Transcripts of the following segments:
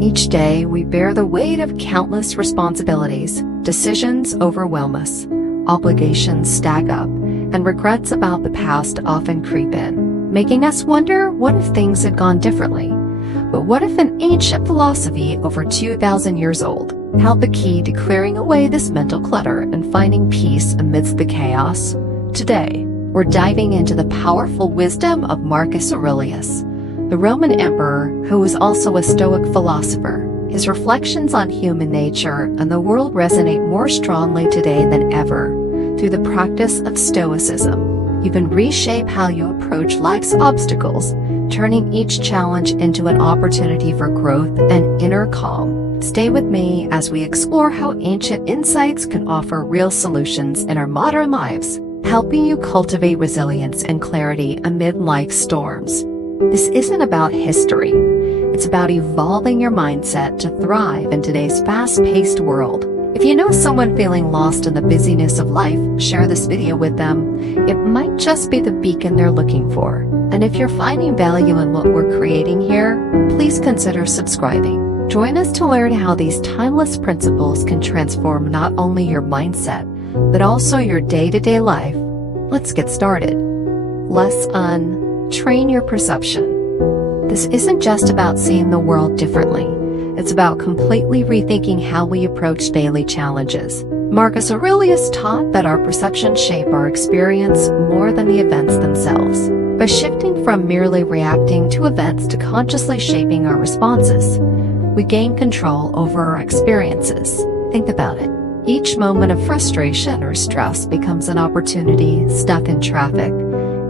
Each day, we bear the weight of countless responsibilities. Decisions overwhelm us, obligations stack up, and regrets about the past often creep in, making us wonder, what if things had gone differently? But what if an ancient philosophy over 2,000 years old held the key to clearing away this mental clutter and finding peace amidst the chaos? Today, we're diving into the powerful wisdom of Marcus Aurelius, the Roman emperor who was also a Stoic philosopher. His reflections on human nature and the world resonate more strongly today than ever. Through the practice of Stoicism, you can reshape how you approach life's obstacles, turning each challenge into an opportunity for growth and inner calm. Stay with me as we explore how ancient insights can offer real solutions in our modern lives, helping you cultivate resilience and clarity amid life's storms. This isn't about history. It's about evolving your mindset to thrive in today's fast-paced world. If you know someone feeling lost in the busyness of life, share this video with them. It might just be the beacon they're looking for. And if you're finding value in what we're creating here, please consider subscribing. Join us to learn how these timeless principles can transform not only your mindset, but also your day-to-day life. Let's get started. Lesson: train your perception. This isn't just about seeing the world differently. It's about completely rethinking how we approach daily challenges. Marcus Aurelius taught that our perceptions shape our experience more than the events themselves. By shifting from merely reacting to events to consciously shaping our responses, we gain control over our experiences. Think about it. Each moment of frustration or stress becomes an opportunity. Stuck in traffic,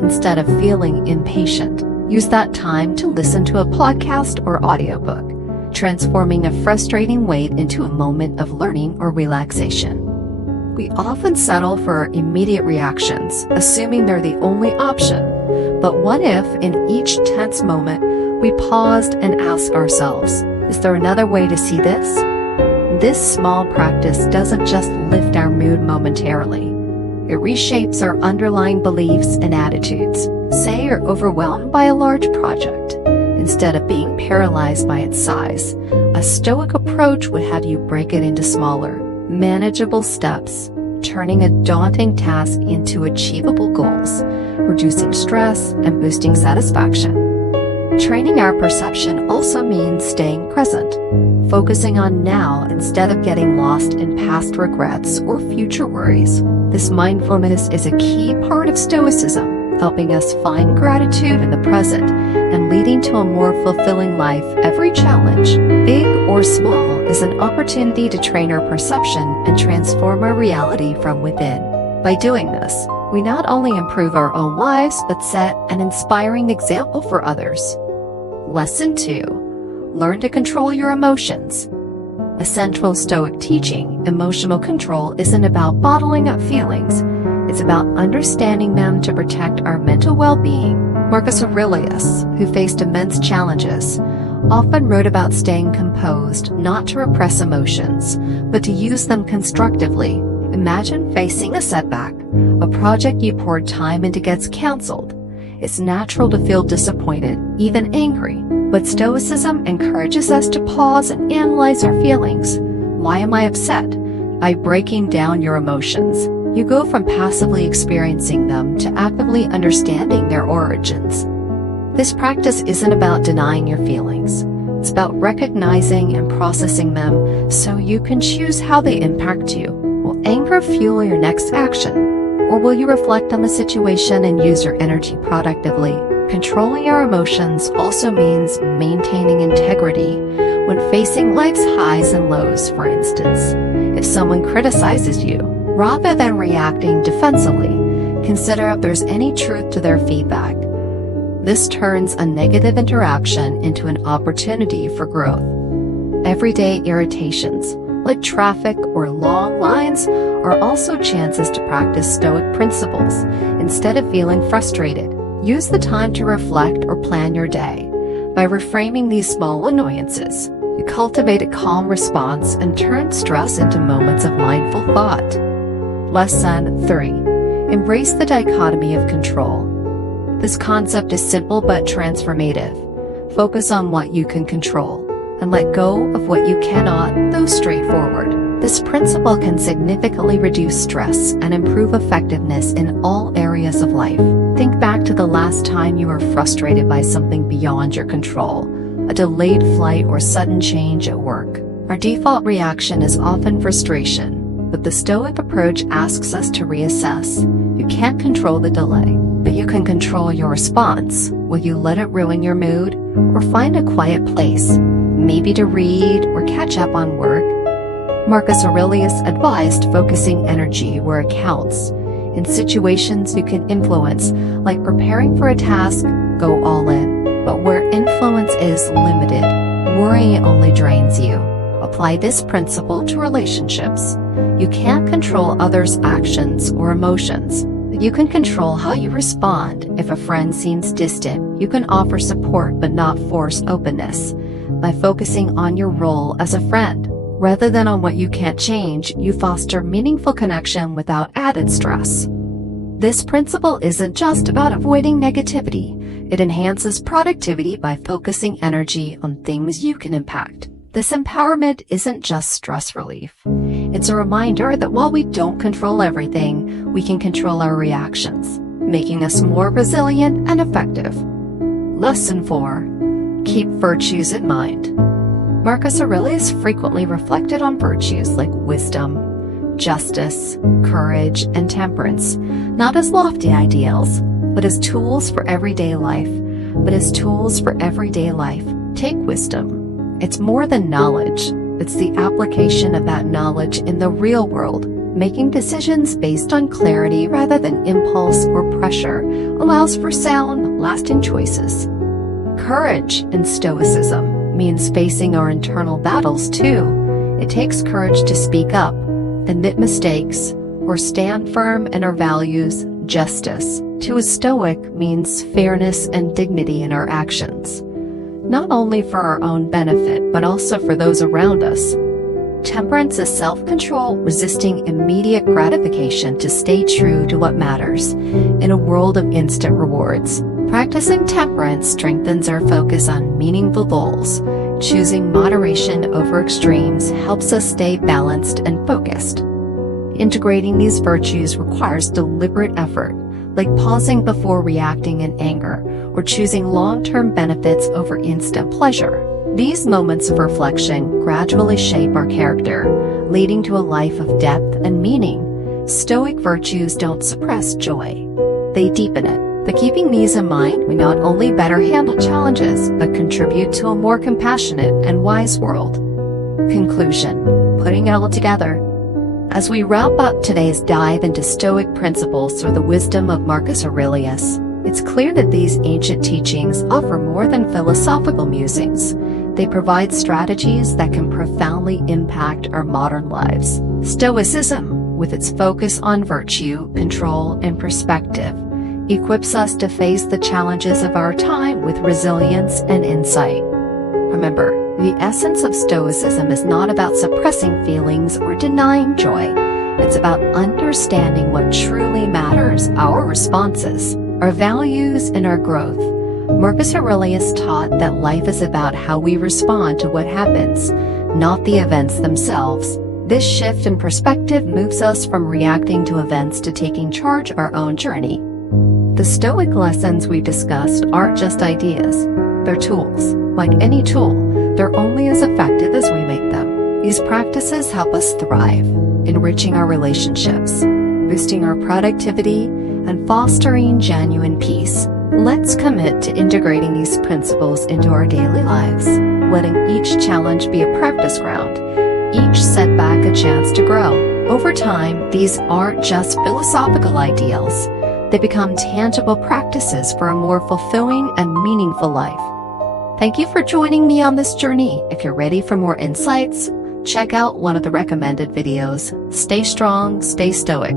instead of feeling impatient, use that time to listen to a podcast or audiobook, transforming a frustrating wait into a moment of learning or relaxation. We often settle for immediate reactions, assuming they're the only option. But what if, in each tense moment, we paused and asked ourselves, is there another way to see this? This small practice doesn't just lift our mood momentarily. It reshapes our underlying beliefs and attitudes. Say you're overwhelmed by a large project. Instead of being paralyzed by its size, a Stoic approach would have you break it into smaller, manageable steps, turning a daunting task into achievable goals, reducing stress and boosting satisfaction. Training our perception also means staying present, focusing on now instead of getting lost in past regrets or future worries. This mindfulness is a key part of Stoicism, helping us find gratitude in the present and leading to a more fulfilling life. Every challenge, big or small, is an opportunity to train our perception and transform our reality from within. By doing this, we not only improve our own lives, but set an inspiring example for others. Lesson 2. Learn to control your emotions. A central Stoic teaching, emotional control isn't about bottling up feelings. It's about understanding them to protect our mental well-being. Marcus Aurelius, who faced immense challenges, often wrote about staying composed, not to repress emotions, but to use them constructively. Imagine facing a setback. A project you poured time into gets canceled. It's natural to feel disappointed, even angry, but Stoicism encourages us to pause and analyze our feelings. Why am I upset? By breaking down your emotions, you go from passively experiencing them to actively understanding their origins. This practice isn't about denying your feelings. It's about recognizing and processing them so you can choose how they impact you. Will anger fuel your next action? Or will you reflect on the situation and use your energy productively? Controlling our emotions also means maintaining integrity when facing life's highs and lows. For instance, if someone criticizes you, rather than reacting defensively, consider if there's any truth to their feedback. This turns a negative interaction into an opportunity for growth. Everyday irritations, like traffic or long lines, are also chances to practice Stoic principles. Instead of feeling frustrated, use the time to reflect or plan your day. By reframing these small annoyances, you cultivate a calm response and turn stress into moments of mindful thought. Lesson 3. Embrace the dichotomy of control. This concept is simple but transformative. Focus on what you can control. and let go of what you cannot, though straightforward. This principle can significantly reduce stress and improve effectiveness in all areas of life. Think back to the last time you were frustrated by something beyond your control, a delayed flight or sudden change at work. Our default reaction is often frustration, but the Stoic approach asks us to reassess. You can't control the delay, but you can control your response. Will you let it ruin your mood, or find a quiet place, maybe to read or catch up on work? Marcus Aurelius advised focusing energy where it counts. In situations you can influence, like preparing for a task, go all in. But where influence is limited, worry only drains you. Apply this principle to relationships. You can't control others' actions or emotions, but you can control how you respond. If a friend seems distant, you can offer support but not force openness. By focusing on your role as a friend, rather than on what you can't change, you foster meaningful connection without added stress. This principle isn't just about avoiding negativity. It enhances productivity by focusing energy on things you can impact. This empowerment isn't just stress relief. It's a reminder that while we don't control everything, we can control our reactions, making us more resilient and effective. Lesson 4. Keep virtues in mind. Marcus Aurelius frequently reflected on virtues like wisdom, justice, courage, and temperance, not as lofty ideals, but as tools for everyday life. Take wisdom. It's more than knowledge. It's the application of that knowledge in the real world. Making decisions based on clarity rather than impulse or pressure allows for sound, lasting choices. Courage in Stoicism means facing our internal battles too. It takes courage to speak up, admit mistakes, or stand firm in our values. Justice, to a Stoic, means fairness and dignity in our actions, not only for our own benefit but also for those around us. Temperance is self-control, resisting immediate gratification to stay true to what matters in a world of instant rewards. Practicing temperance strengthens our focus on meaningful goals. Choosing moderation over extremes helps us stay balanced and focused. Integrating these virtues requires deliberate effort, like pausing before reacting in anger or choosing long-term benefits over instant pleasure. These moments of reflection gradually shape our character, leading to a life of depth and meaning. Stoic virtues don't suppress joy, they deepen it. By keeping these in mind, we not only better handle challenges, but contribute to a more compassionate and wise world. Conclusion. Putting it all together. As we wrap up today's dive into Stoic principles through the wisdom of Marcus Aurelius, it's clear that these ancient teachings offer more than philosophical musings. They provide strategies that can profoundly impact our modern lives. Stoicism, with its focus on virtue, control, and perspective, equips us to face the challenges of our time with resilience and insight. Remember, the essence of Stoicism is not about suppressing feelings or denying joy. It's about understanding what truly matters, our responses, our values, and our growth. Marcus Aurelius taught that life is about how we respond to what happens, not the events themselves. This shift in perspective moves us from reacting to events to taking charge of our own journey. The Stoic lessons we discussed aren't just ideas, they're tools. Like any tool, they're only as effective as we make them. These practices help us thrive, enriching our relationships, boosting our productivity, and fostering genuine peace. Let's commit to integrating these principles into our daily lives, letting each challenge be a practice ground, each setback a chance to grow. Over time, these aren't just philosophical ideals. They become tangible practices for a more fulfilling and meaningful life. Thank you for joining me on this journey. If you're ready for more insights, check out one of the recommended videos. Stay strong, stay stoic.